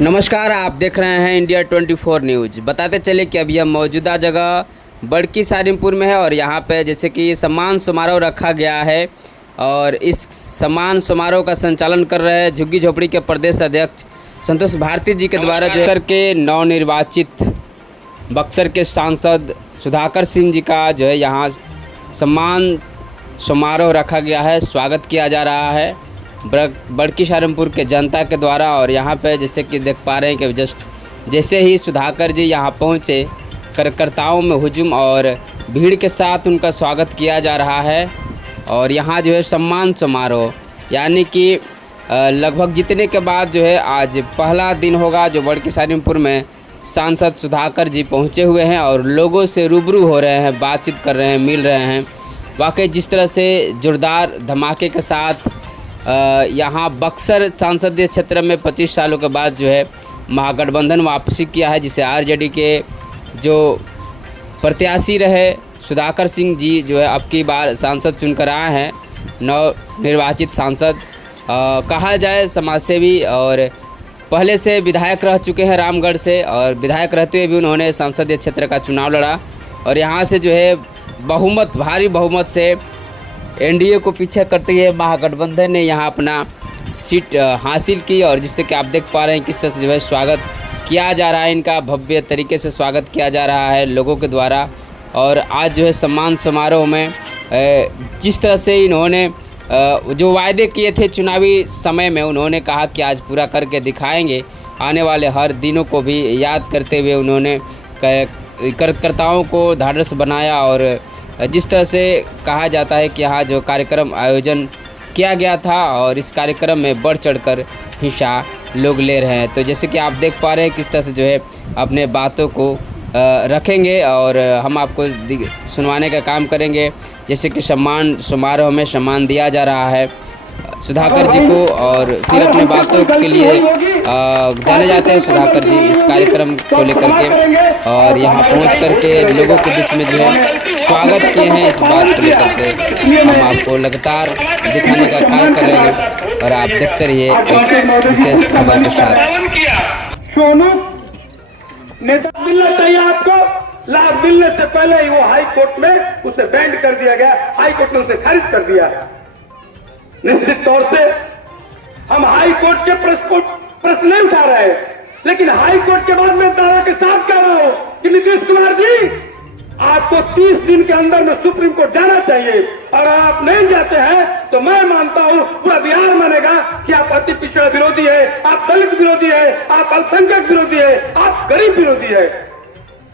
नमस्कार, आप देख रहे हैं इंडिया 24 न्यूज़। बताते चले कि अभी हम मौजूदा जगह बड़की सारिमपुर में है और यहाँ पे जैसे कि सम्मान समारोह रखा गया है और इस सम्मान समारोह का संचालन कर रहे हैं झुग्गी झोपड़ी के प्रदेश अध्यक्ष संतोष भारती जी के द्वारा जो बक्सर के नवनिर्वाचित बक्सर के सांसद सुधाकर सिंह जी का जो है यहाँ सम्मान समारोह रखा गया है, स्वागत किया जा रहा है बड़की सारमपुर के जनता के द्वारा। और यहाँ पे जैसे कि देख पा रहे हैं कि जैसे ही सुधाकर जी यहाँ पहुँचे, कार्यकर्ताओं में हुजूम और भीड़ के साथ उनका स्वागत किया जा रहा है। और यहाँ जो है सम्मान समारोह यानी कि लगभग जीतने के बाद जो है आज पहला दिन होगा जो बड़की सारमपुर में सांसद सुधाकर जी पहुँचे हुए हैं और लोगों से रूबरू हो रहे हैं, बातचीत कर रहे हैं, मिल रहे हैं। वाकई जिस तरह से जोरदार धमाके के साथ यहाँ बक्सर संसदीय क्षेत्र में 25 सालों के बाद जो है महागठबंधन वापसी किया है, जिसे आरजेडी के जो प्रत्याशी रहे सुधाकर सिंह जी जो है अब की बार सांसद चुनकर आए हैं, नवनिर्वाचित सांसद कहा जाए, समाजसेवी और पहले से विधायक रह चुके हैं रामगढ़ से और विधायक रहते हुए भी उन्होंने संसदीय क्षेत्र का चुनाव लड़ा और यहाँ से जो है भारी बहुमत से एनडीए को पीछे करते हुए महागठबंधन ने यहाँ अपना सीट हासिल की। और जिससे कि आप देख पा रहे हैं किस तरह से जो है स्वागत किया जा रहा है, इनका भव्य तरीके से स्वागत किया जा रहा है लोगों के द्वारा। और आज जो है सम्मान समारोह में जिस तरह से इन्होंने जो वायदे किए थे चुनावी समय में, उन्होंने कहा कि आज पूरा करके दिखाएंगे। आने वाले हर दिनों को भी याद करते हुए उन्होंने कार्यकर्ताओं को ढाढ़स बनाया और जिस तरह से कहा जाता है कि यहाँ जो कार्यक्रम आयोजन किया गया था और इस कार्यक्रम में बढ़ चढ़कर हिस्सा लोग ले रहे हैं। तो जैसे कि आप देख पा रहे हैं किस तरह से जो है अपने बातों को रखेंगे और हम आपको सुनवाने का काम करेंगे। जैसे कि सम्मान समारोह में सम्मान दिया जा रहा है सुधाकर जी को और फिर अपने बातों के लिए जाने जाते हैं सुधाकर जी इस कार्यक्रम को लेकर के और यहाँ पहुँच करके लोगों के बीच में जो है स्वागत किए हैं। इस बात को लेकर के हम आपको लगातार दिखाने का कार्य कर रहे हैं और आप देखते रहिए एक विशेष खबर के साथ। सोनू नेता मिलना चाहिए आपको, लाभ मिलने से पहले ही वो हाई कोर्ट में उसे बैंड कर दिया गया, हाई कोर्ट ने उसे खारिज कर दिया। निश्चित तौर से हम हाई कोर्ट के प्रश्न नहीं उठा रहे हैं, लेकिन हाई कोर्ट के बाद मैं दावा के साथ कह रहा हूं कि नीतीश कुमार जी आपको 30 दिन के अंदर में सुप्रीम कोर्ट जाना चाहिए और आप नहीं जाते हैं तो मैं मानता हूं पूरा बिहार मानेगा कि आप अति पिछड़ा विरोधी है, आप दलित विरोधी है, आप अल्पसंख्यक विरोधी है, आप गरीब विरोधी है।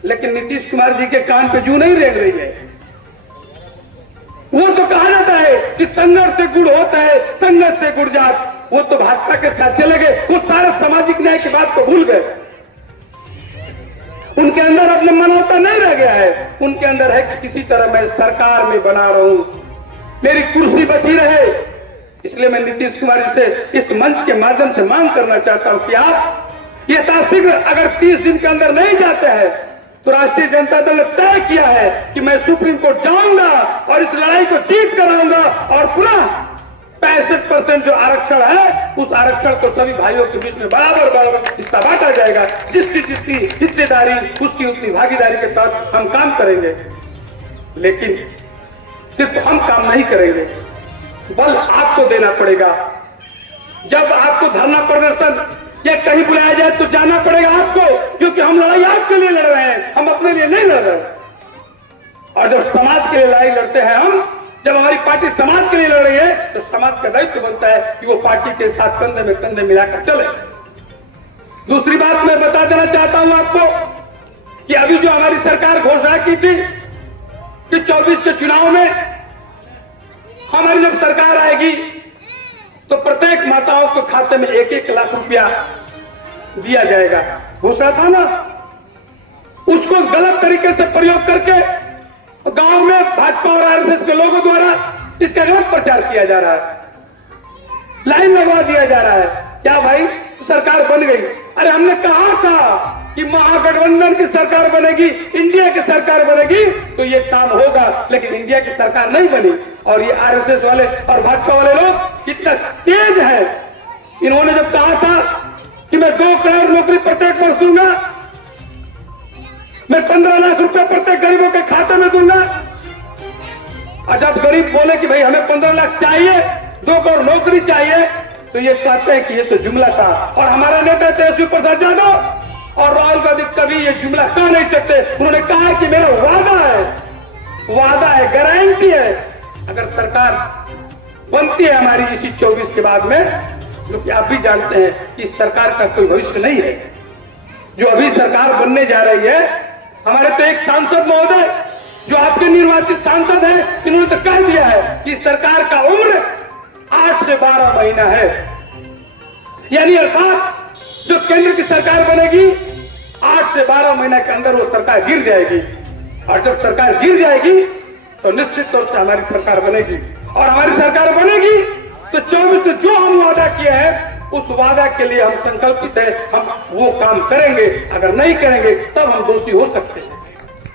लेकिन नीतीश कुमार जी के कान पे जू नहीं रेंग रही है। वो तो कहा जाता है कि संघर्ष से गुड़ होता है, संघर्ष से गुड़ जात। वो तो भाजपा के साथ चले गए, वो सारे सामाजिक न्याय की बात को भूल गए। उनके अंदर अपने मानवता नहीं रह गया है, उनके अंदर है कि किसी तरह मैं सरकार में बना रहूं, मेरी कुर्सी बची रहे। इसलिए मैं नीतीश कुमार जी से इस मंच के माध्यम से मांग करना चाहता हूं कि आप यथाशीघ्र अगर 30 दिन के अंदर नहीं जाते हैं तो राष्ट्रीय जनता दल ने तय किया है कि मैं सुप्रीम कोर्ट जाऊंगा और इस लड़ाई को जीत कर आऊंगा और पुनः 65% जो आरक्षण है उस आरक्षण को सभी भाइयों के बीच में बराबर हिस्सा बांटा जाएगा। जिसकी जिसकी हिस्सेदारी उसकी उतनी भागीदारी के साथ हम काम करेंगे। लेकिन सिर्फ हम काम नहीं करेंगे, बल आपको देना पड़ेगा। जब आपको धरना प्रदर्शन या कहीं बुलाया जाए तो जाना पड़ेगा आपको, क्योंकि हम लड़ाई आपके लिए लड़ रहे हैं, हम अपने लिए नहीं लड़ रहे। और जब समाज के लिए लड़ाई लड़ते हैं हम, जब हमारी पार्टी समाज के लिए लड़ रही है तो समाज का दायित्व बनता है कि वो पार्टी के साथ कंधे में कंधे मिलाकर चले। दूसरी बात मैं बता देना चाहता हूं आपको कि अभी जो हमारी सरकार घोषणा की थी कि 24 के चुनाव में हमारी जब सरकार आएगी तो प्रत्येक माताओं के खाते में 1-1 लाख रुपया दिया जाएगा, घोषणा था ना। उसको गलत तरीके से प्रयोग करके गांव में भाजपा और आरएसएस के लोगों द्वारा इसका गलत प्रचार किया जा रहा है, लाइन लगवा दिया जा रहा है। क्या भाई तो सरकार बन गई? अरे हमने कहा था कि महागठबंधन की सरकार बनेगी, इंडिया की सरकार बनेगी तो ये काम होगा, लेकिन इंडिया की सरकार नहीं बनी। और ये आरएसएस वाले और भाजपा वाले लोग इतना तेज है, इन्होंने जब कहा था कि मैं 2 करोड़ नौकरी प्रत्येक वर्ष दूंगा, मैं 15 लाख रुपए प्रत्येक गरीबों के खाते में दूंगा। और जब गरीब बोले कि भाई हमें 15 लाख चाहिए, 2 करोड़ नौकरी चाहिए, तो ये कहते हैं कि ये तो जुमला था। और हमारा नेता तेजस्वी प्रसाद यादव और राहुल गांधी कभी ये जुमला कह नहीं सकते। उन्होंने कहा कि मेरा वादा है, गारंटी है, अगर सरकार बनती है हमारी इसी 24 के बाद में, जो कि आप भी जानते हैं कि इस सरकार का कोई भविष्य नहीं है जो अभी सरकार बनने जा रही है। हमारे तो एक सांसद महोदय जो आपके निर्वाचित सांसद हैं, इन्होंने तो कह दिया है कि सरकार का उम्र 8 से 12 महीना है, यानी अर्थात जो केंद्र की सरकार बनेगी 8 से 12 महीने के अंदर वो सरकार गिर जाएगी। और जब सरकार गिर जाएगी तो निश्चित तौर से हमारी सरकार बनेगी। और हमारी सरकार बनेगी तो 24 से जो हम वादा किए हैं उस वादा के लिए हम संकल्पित है, हम वो काम करेंगे। अगर नहीं करेंगे तब हम दोषी हो सकते हैं।